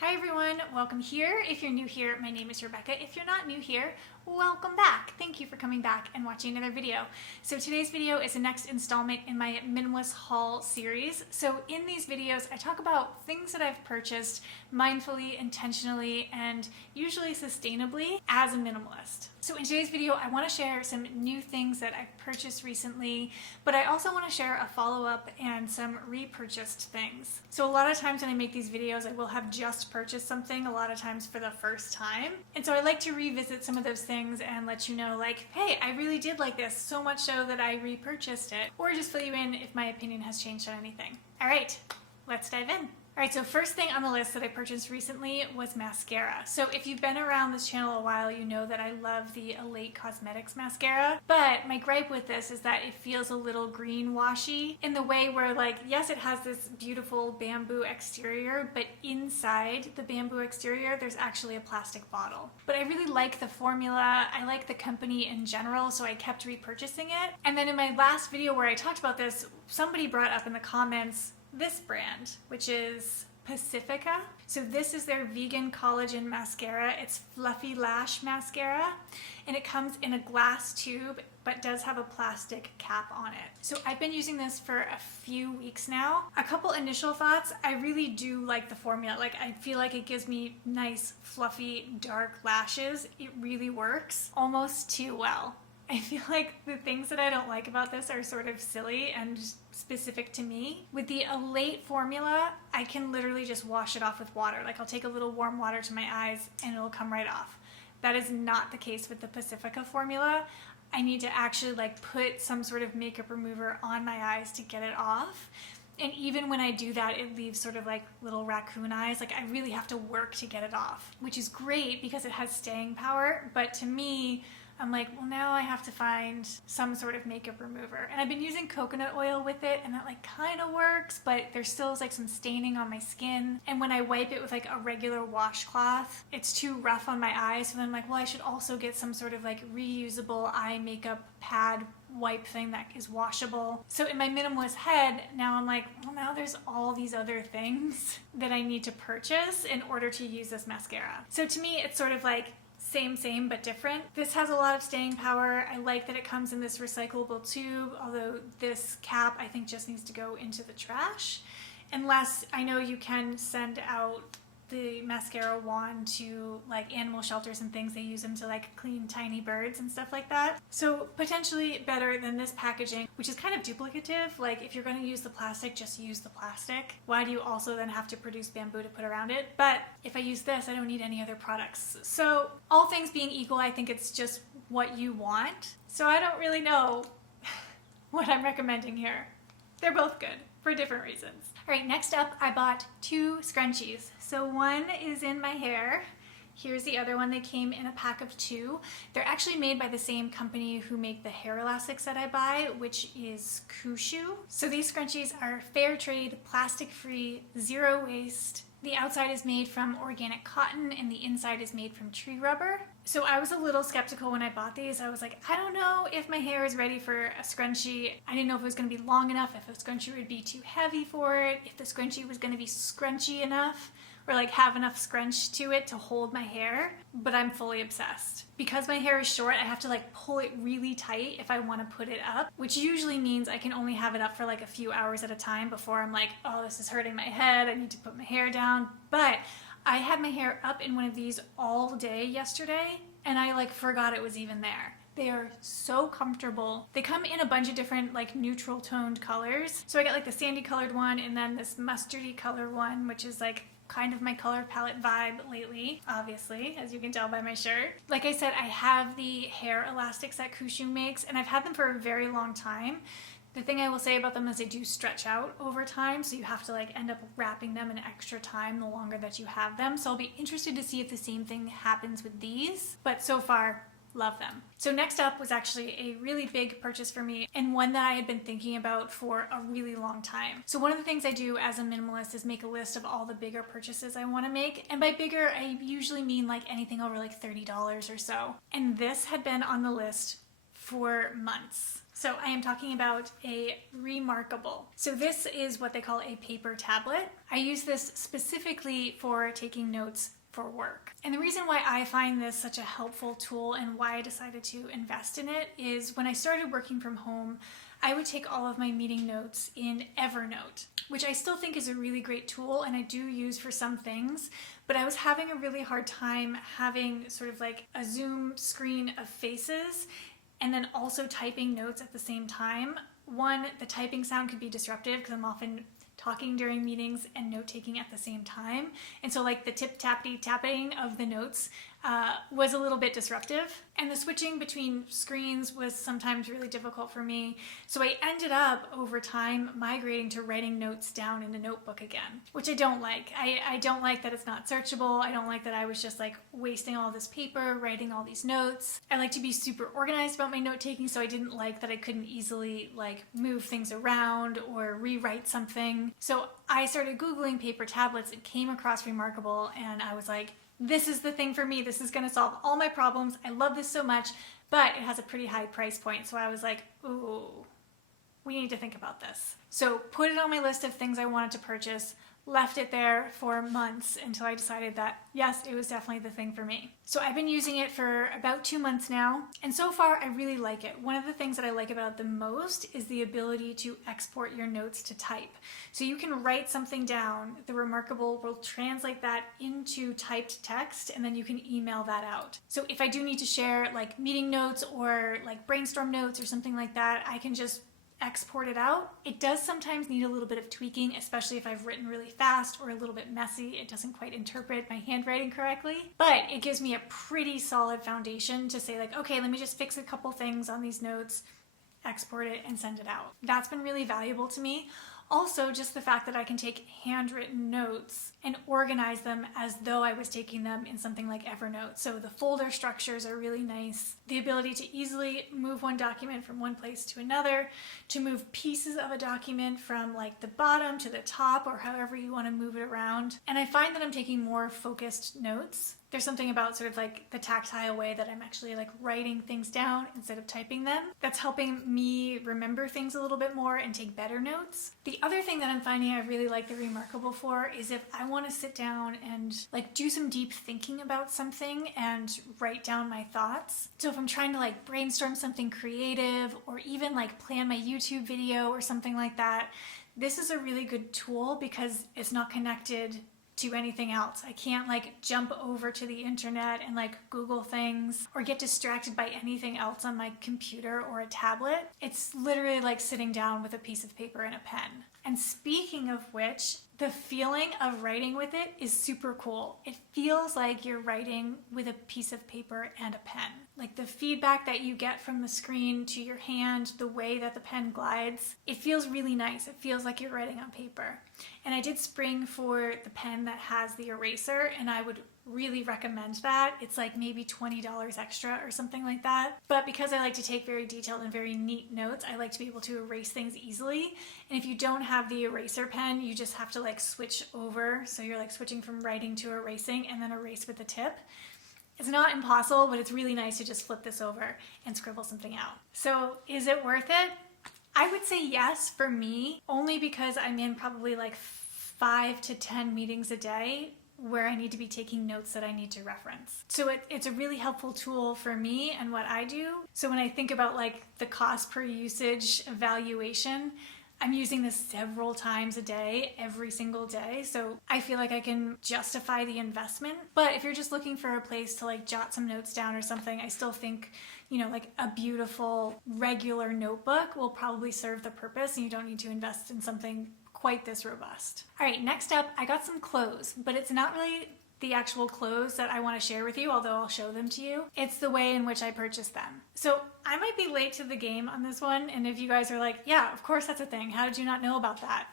Hi everyone, welcome here. If you're new here, my name is Rebecca. If you're not new here, welcome back. Thank you for coming back and watching another video. So today's video is the next installment in my Minimalist Haul series. So in these videos, I talk about things that I've purchased mindfully, intentionally, and usually sustainably as a minimalist. So in today's video, I want to share some new things that I've purchased recently, but I also want to share a follow-up and some repurchased things. So a lot of times when I make these videos, I will have just purchased something, a lot of times for the first time. And so I like to revisit some of those things and let you know, like, hey, I really did like this, so much so that I repurchased it, or just fill you in if my opinion has changed on anything. All right, let's dive in. All right, so first thing on the list that I purchased recently was mascara. So if you've been around this channel a while, you know that I love the Elate Cosmetics mascara. But my gripe with this is that it feels a little greenwashy in the way where, like, yes, it has this beautiful bamboo exterior, but inside the bamboo exterior, there's actually a plastic bottle. But I really like the formula. I like the company in general, so I kept repurchasing it. And then in my last video where I talked about this, somebody brought up in the comments this brand, which is Pacifica. So this is their vegan collagen mascara. It's fluffy lash mascara, and it comes in a glass tube but does have a plastic cap on it. So I've been using this for a few weeks now. A couple initial thoughts: I really do like the formula. Like, I feel like it gives me nice fluffy dark lashes. It really works almost too well. I feel like the things that I don't like about this are sort of silly and specific to me. With the Elate formula, I can literally just wash it off with water. Like, I'll take a little warm water to my eyes and it'll come right off. That is not the case with the Pacifica formula. I need to actually like put some sort of makeup remover on my eyes to get it off. And even when I do that, it leaves sort of like little raccoon eyes. Like, I really have to work to get it off, which is great because it has staying power. But to me, I'm like, well, now I have to find some sort of makeup remover. And I've been using coconut oil with it, and that like kind of works, but there still is like some staining on my skin. And when I wipe it with like a regular washcloth, it's too rough on my eyes. So then I'm like, well, I should also get some sort of like reusable eye makeup pad wipe thing that is washable. So in my minimalist head, now I'm like, well, now there's all these other things that I need to purchase in order to use this mascara. So to me, it's sort of like same but different. This has a lot of staying power. I like that it comes in this recyclable tube, although this cap I think just needs to go into the trash. Unless, I know you can send out the mascara wand to like animal shelters and things. They use them to like clean tiny birds and stuff like that. So potentially better than this packaging, which is kind of duplicative. Like, if you're going to use the plastic, just use the plastic. Why do you also then have to produce bamboo to put around it? But if I use this, I don't need any other products. So all things being equal, I think it's just what you want. So I don't really know what I'm recommending here. They're both good for different reasons. All right, next up, I bought 2 scrunchies. So one is in my hair. Here's the other one. They came in a pack of 2. They're actually made by the same company who make the hair elastics that I buy, which is Kushu. So these scrunchies are fair trade, plastic-free, zero waste. The outside is made from organic cotton and the inside is made from tree rubber. So I was a little skeptical when I bought these. I was like, I don't know if my hair is ready for a scrunchie. I didn't know if it was going to be long enough, if a scrunchie would be too heavy for it, if the scrunchie was going to be scrunchy enough, or like have enough scrunch to it to hold my hair. But I'm fully obsessed. Because my hair is short, I have to like pull it really tight if I want to put it up, which usually means I can only have it up for like a few hours at a time before I'm like, oh, this is hurting my head, I need to put my hair down. But I had my hair up in one of these all day yesterday, and I like forgot it was even there. They are so comfortable. They come in a bunch of different like neutral toned colors. So I got like the sandy colored one and then this mustardy color one, which is like kind of my color palette vibe lately, obviously, as you can tell by my shirt. Like I said, I have the hair elastics that Kushu makes, and I've had them for a very long time. The thing I will say about them is they do stretch out over time, so you have to like end up wrapping them an extra time the longer that you have them. So I'll be interested to see if the same thing happens with these, but so far, love them. So next up was actually a really big purchase for me, and one that I had been thinking about for a really long time. So one of the things I do as a minimalist is make a list of all the bigger purchases I want to make, and by bigger I usually mean like anything over like $30 or so. And this had been on the list for months. So I am talking about a Remarkable. So this is what they call a paper tablet. I use this specifically for taking notes for work. And the reason why I find this such a helpful tool and why I decided to invest in it is when I started working from home, I would take all of my meeting notes in Evernote, which I still think is a really great tool and I do use for some things, but I was having a really hard time having sort of like a Zoom screen of faces and then also typing notes at the same time. One, the typing sound could be disruptive because I'm often talking during meetings and note-taking at the same time. And so like the tip-tappity-tapping of the notes was a little bit disruptive. And the switching between screens was sometimes really difficult for me. So I ended up over time migrating to writing notes down in a notebook again, which I don't like. I don't like that it's not searchable. I don't like that I was just like wasting all this paper, writing all these notes. I like to be super organized about my note-taking, so I didn't like that I couldn't easily like move things around or rewrite something. So I started Googling paper tablets and came across Remarkable, and I was like, this is the thing for me. This is going to solve all my problems. I love this so much, but it has a pretty high price point. So I was like, ooh, we need to think about this. So put it on my list of things I wanted to purchase, left it there for months until I decided that, yes, it was definitely the thing for me. So I've been using it for about 2 months now, and so far I really like it. One of the things that I like about it the most is the ability to export your notes to type. So you can write something down, the Remarkable will translate that into typed text, and then you can email that out. So if I do need to share like meeting notes or like brainstorm notes or something like that, I can just export it out. It does sometimes need a little bit of tweaking, especially if I've written really fast or a little bit messy. It doesn't quite interpret my handwriting correctly, but it gives me a pretty solid foundation to say like, okay, let me just fix a couple things on these notes, export it, and send it out. That's been really valuable to me. Also, just the fact that I can take handwritten notes and organize them as though I was taking them in something like Evernote. So the folder structures are really nice. The ability to easily move one document from one place to another, to move pieces of a document from like the bottom to the top or however you want to move it around. And I find that I'm taking more focused notes. There's something about sort of like the tactile way that I'm actually like writing things down instead of typing them. That's helping me remember things a little bit more and take better notes. The other thing that I'm finding I really like the Remarkable for is if I want to sit down and like do some deep thinking about something and write down my thoughts. So if I'm trying to like brainstorm something creative or even like plan my YouTube video or something like that, this is a really good tool because it's not connected to anything else. I can't like jump over to the internet and like Google things or get distracted by anything else on my computer or a tablet. It's literally like sitting down with a piece of paper and a pen. And speaking of which, the feeling of writing with it is super cool. It feels like you're writing with a piece of paper and a pen. Like the feedback that you get from the screen to your hand, the way that the pen glides, it feels really nice. It feels like you're writing on paper. And I did spring for the pen that has the eraser, and I would really recommend that. It's like maybe $20 extra or something like that. But because I like to take very detailed and very neat notes, I like to be able to erase things easily. And if you don't have the eraser pen, you just have to like switch over. So you're like switching from writing to erasing and then erase with the tip. It's not impossible, but it's really nice to just flip this over and scribble something out. So is it worth it? I would say yes for me, only because I'm in probably like 5 to 10 meetings a day where I need to be taking notes that I need to reference. So it's a really helpful tool for me and what I do. So when I think about like the cost per usage evaluation, I'm using this several times a day, every single day. So I feel like I can justify the investment. But if you're just looking for a place to like jot some notes down or something, I still think, you know, like a beautiful regular notebook will probably serve the purpose and you don't need to invest in something quite this robust. All right, next up, I got some clothes, but it's not really the actual clothes that I want to share with you, although I'll show them to you. It's the way in which I purchased them. So I might be late to the game on this one, and if you guys are like, yeah, of course that's a thing. How did you not know about that?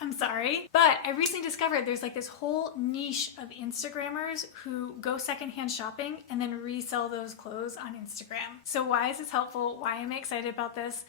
I'm sorry. But I recently discovered there's like this whole niche of Instagrammers who go secondhand shopping and then resell those clothes on Instagram. So why is this helpful? Why am I excited about this?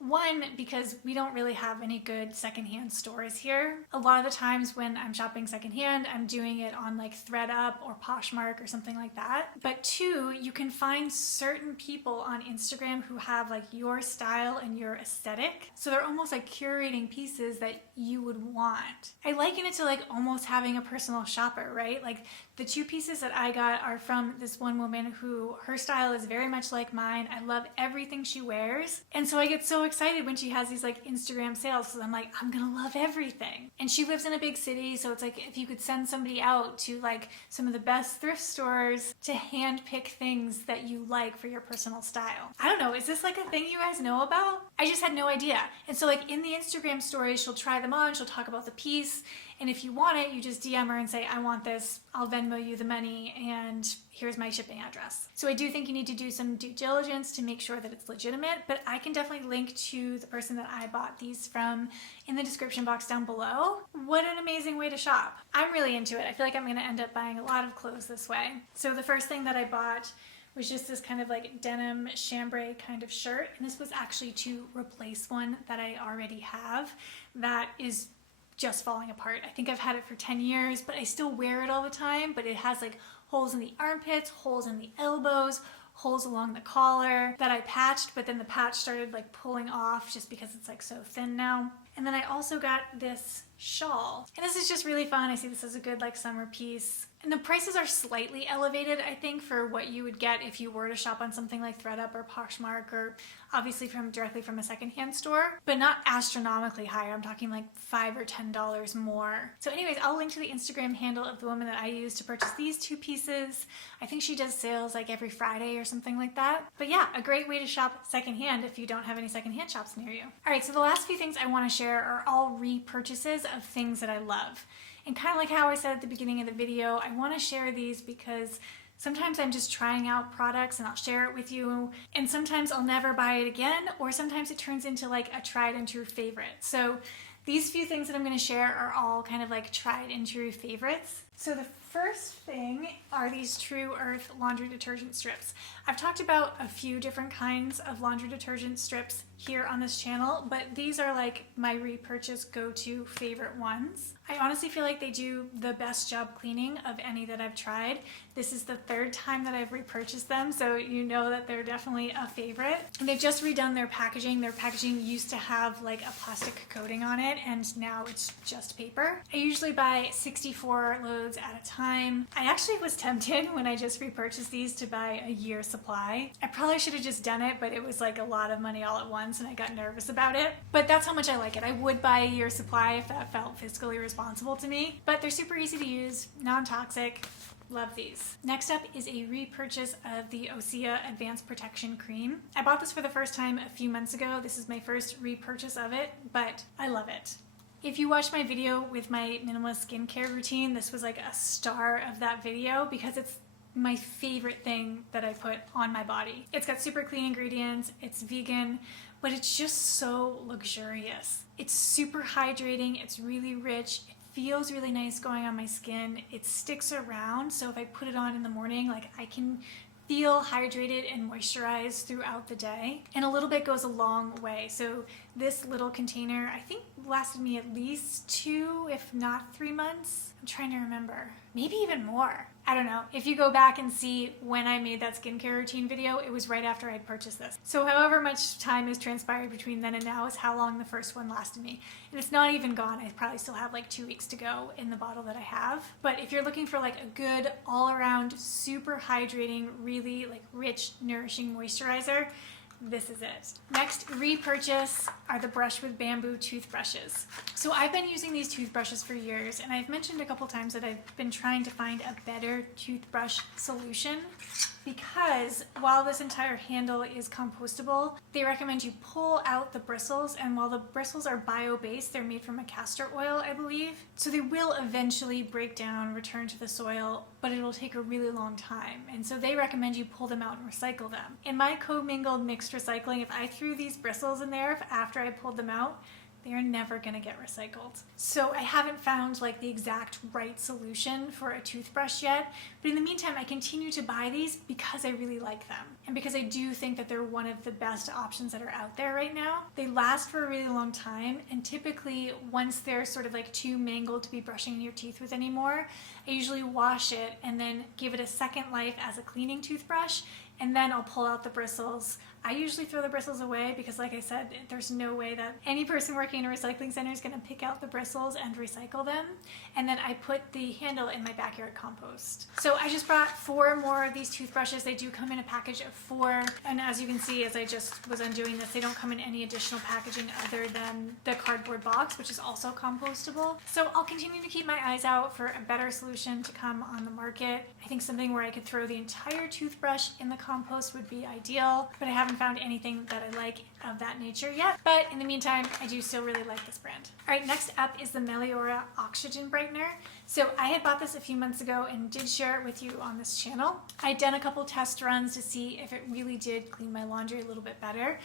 One, because we don't really have any good secondhand stores here. A lot of the times when I'm shopping secondhand, I'm doing it on like ThredUp or Poshmark or something like that. But two, you can find certain people on Instagram who have like your style and your aesthetic. So they're almost like curating pieces that you would want. I liken it to like almost having a personal shopper, right? Like the two pieces that I got are from this one woman who, her style is very much like mine. I love everything she wears. And so I get so excited when she has these like Instagram sales because I'm like, I'm gonna love everything. And she lives in a big city, so it's like if you could send somebody out to like some of the best thrift stores to hand pick things that you like for your personal style. I don't know, is this like a thing you guys know about? I just had no idea. And so like in the Instagram stories, she'll try them on, she'll talk about the piece, and if you want it, you just DM her and say, I want this, I'll Venmo you the money, and here's my shipping address. So I do think you need to do some due diligence to make sure that it's legitimate, but I can definitely link to the person that I bought these from in the description box down below. What an amazing way to shop. I'm really into it. I feel like I'm gonna end up buying a lot of clothes this way. So the first thing that I bought was just this kind of like denim chambray kind of shirt, and this was actually to replace one that I already have that is just falling apart. I think I've had it for 10 years, but I still wear it all the time, but it has like holes in the armpits, holes in the elbows, holes along the collar that I patched, but then the patch started like pulling off just because it's like so thin now. And then I also got this shawl, and this is just really fun. I see this as a good like summer piece. And the prices are slightly elevated, I think, for what you would get if you were to shop on something like ThredUp or Poshmark, or obviously directly from a secondhand store, but not astronomically higher. I'm talking like $5 or $10 more. So anyways, I'll link to the Instagram handle of the woman that I used to purchase these two pieces. I think she does sales like every Friday or something like that. But yeah, a great way to shop secondhand if you don't have any secondhand shops near you. All right, so the last few things I want to share are all repurchases of things that I love. And kind of like how I said at the beginning of the video, I want to share these because sometimes I'm just trying out products and I'll share it with you, and sometimes I'll never buy it again, or sometimes it turns into like a tried and true favorite. So these few things that I'm going to share are all kind of like tried and true favorites. So the first thing are these True Earth laundry detergent strips. I've talked about a few different kinds of laundry detergent strips here on this channel, but these are like my repurchase go-to favorite ones. I honestly feel like they do the best job cleaning of any that I've tried. This is the third time that I've repurchased them, so you know that they're definitely a favorite. And they've just redone their packaging. Their packaging used to have like a plastic coating on it, and now it's just paper. I usually buy 64 loads at a time. I actually was tempted when I just repurchased these to buy a year's supply. I probably should have just done it, but it was like a lot of money all at once and I got nervous about it. But that's how much I like it. I would buy a year's supply if that felt fiscally responsible to me, but they're super easy to use, non-toxic. Love these. Next up is a repurchase of the Osea Advanced Protection Cream. I bought this for the first time a few months ago. This is my first repurchase of it, but I love it. If you watched my video with my minimalist skincare routine, this was like a star of that video because it's my favorite thing that I put on my body. It's got super clean ingredients, it's vegan, but it's just so luxurious. It's super hydrating, it's really rich, it feels really nice going on my skin, it sticks around, so if I put it on in the morning, like I can feel hydrated and moisturized throughout the day, and a little bit goes a long way. So this little container I think lasted me at least 2 if not 3 months. I'm trying to remember, maybe even more. I don't know. If you go back and see when I made that skincare routine video, it was right after I'd purchased this. So however much time has transpired between then and now is how long the first one lasted me. And it's not even gone. I probably still have like 2 weeks to go in the bottle that I have. But if you're looking for like a good all-around super hydrating, really like rich, nourishing moisturizer, this is it. Next repurchase are the Brush with Bamboo toothbrushes. So I've been using these toothbrushes for years, and I've mentioned a couple times that I've been trying to find a better toothbrush solution because while this entire handle is compostable, they recommend you pull out the bristles, and while the bristles are bio-based, they're made from a castor oil, I believe. So they will eventually break down, return to the soil, but it'll take a really long time. And so they recommend you pull them out and recycle them. In my commingled mixed recycling, if I threw these bristles in there after I pulled them out, they are never going to get recycled. So I haven't found like the exact right solution for a toothbrush yet, but in the meantime I continue to buy these because I really like them and because I do think that they're one of the best options that are out there right now. They last for a really long time, and typically once they're sort of like too mangled to be brushing your teeth with anymore, I usually wash it and then give it a second life as a cleaning toothbrush, and then I'll pull out the bristles. I usually throw the bristles away because, like I said, there's no way that any person working in a recycling center is going to pick out the bristles and recycle them. And then I put the handle in my backyard compost. So I just brought 4 more of these toothbrushes. They do come in a package of 4. And as you can see, as I just was undoing this, they don't come in any additional packaging other than the cardboard box, which is also compostable. So I'll continue to keep my eyes out for a better solution to come on the market. I think something where I could throw the entire toothbrush in the compost would be ideal, but I haven't found anything that I like of that nature yet. But in the meantime, I do still really like this brand. All right, next up is the Meliora Oxygen Brightener. So I had bought this a few months ago and did share it with you on this channel. I'd done a couple test runs to see if it really did clean my laundry a little bit better.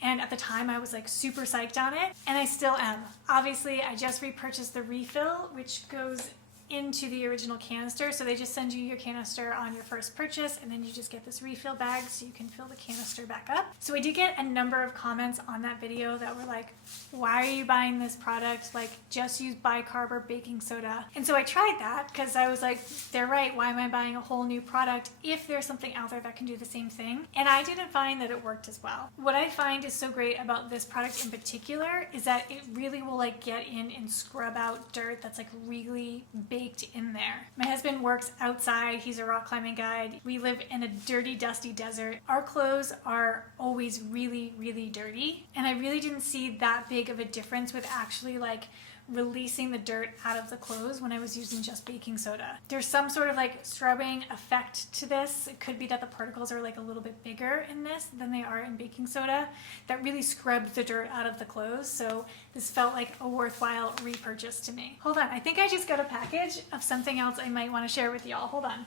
And at the time I was like super psyched on it, and I still am. Obviously, I just repurchased the refill, which goes into the original canister. So they just send you your canister on your first purchase, and then you just get this refill bag so you can fill the canister back up. So I did get a number of comments on that video that were like, why are you buying this product? Like, just use bicarb or baking soda. And so I tried that because I was like, they're right, why am I buying a whole new product if there's something out there that can do the same thing? And I didn't find that it worked as well. What I find is so great about this product in particular is that it really will like get in and scrub out dirt that's like really baked in there. My husband works outside. He's a rock climbing guide. We live in a dirty, dusty desert. Our clothes are always really, really dirty. And I really didn't see that big of a difference with actually like releasing the dirt out of the clothes when I was using just baking soda. There's some sort of like scrubbing effect to this. It could be that the particles are like a little bit bigger in this than they are in baking soda that really scrubbed the dirt out of the clothes. So this felt like a worthwhile repurchase to me. Hold on, I think I just got a package of something else I might want to share with y'all. Hold on.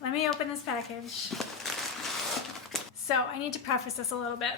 Let me open this package. So I need to preface this a little bit.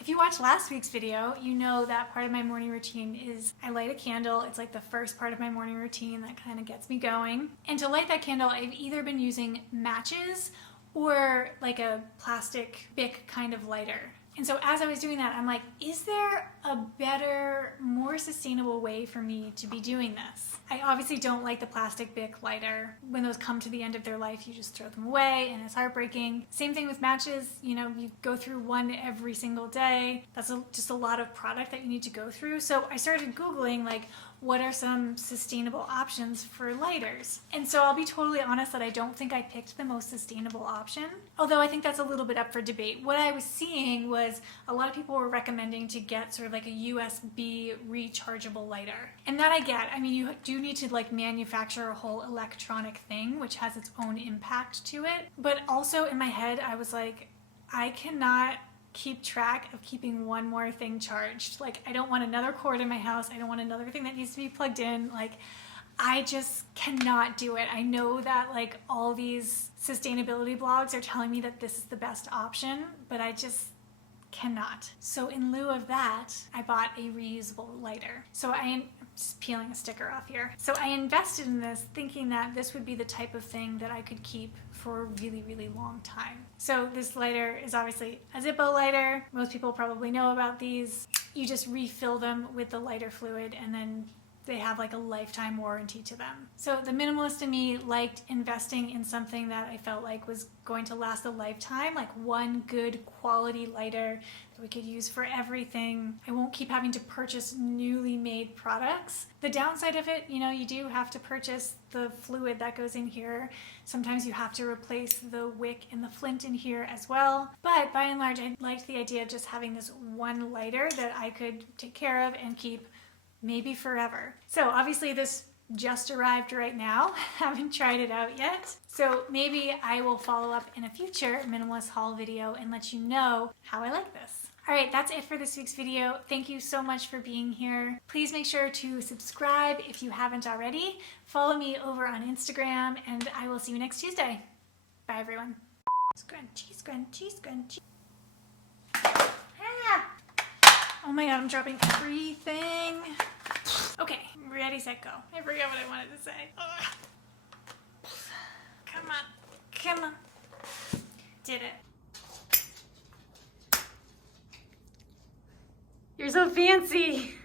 If you watched last week's video, you know that part of my morning routine is I light a candle. It's like the first part of my morning routine that kind of gets me going. And to light that candle, I've either been using matches or like a plastic Bic kind of lighter. And so as I was doing that, I'm like, is there a better, more sustainable way for me to be doing this? I obviously don't like the plastic Bic lighter. When those come to the end of their life, you just throw them away and it's heartbreaking. Same thing with matches. You know, you go through one every single day. That's just a lot of product that you need to go through. So I started Googling like, what are some sustainable options for lighters? And so I'll be totally honest that I don't think I picked the most sustainable option, although I think that's a little bit up for debate. What I was seeing was a lot of people were recommending to get sort of like a USB rechargeable lighter. And that I get. I mean, you do need to like manufacture a whole electronic thing, which has its own impact to it. But also in my head, I was like, I cannot keep track of keeping one more thing charged. Like, I don't want another cord in my house. I don't want another thing that needs to be plugged in. Like, I just cannot do it. I know that like all these sustainability blogs are telling me that this is the best option, but I just cannot. So in lieu of that, I bought a reusable lighter. So I'm just peeling a sticker off here. So I invested in this thinking that this would be the type of thing that I could keep for a really, really long time. So this lighter is obviously a Zippo lighter. Most people probably know about these. You just refill them with the lighter fluid and then they have like a lifetime warranty to them. So the minimalist in me liked investing in something that I felt like was going to last a lifetime, like one good quality lighter that we could use for everything. I won't keep having to purchase newly made products. The downside of it, you know, you do have to purchase the fluid that goes in here. Sometimes you have to replace the wick and the flint in here as well. But by and large, I liked the idea of just having this one lighter that I could take care of and keep maybe forever. So obviously this just arrived right now. Haven't tried it out yet. So maybe I will follow up in a future minimalist haul video and let you know how I like this. All right, that's it for this week's video. Thank you so much for being here. Please make sure to subscribe if you haven't already. Follow me over on Instagram and I will see you next Tuesday. Bye everyone. Scrunchy, scrunchy, scrunchy. Ah! Oh my god, I'm dropping everything. Okay, ready, set, go. I forgot what I wanted to say. Ugh. Come on, come on. Did it. You're so fancy.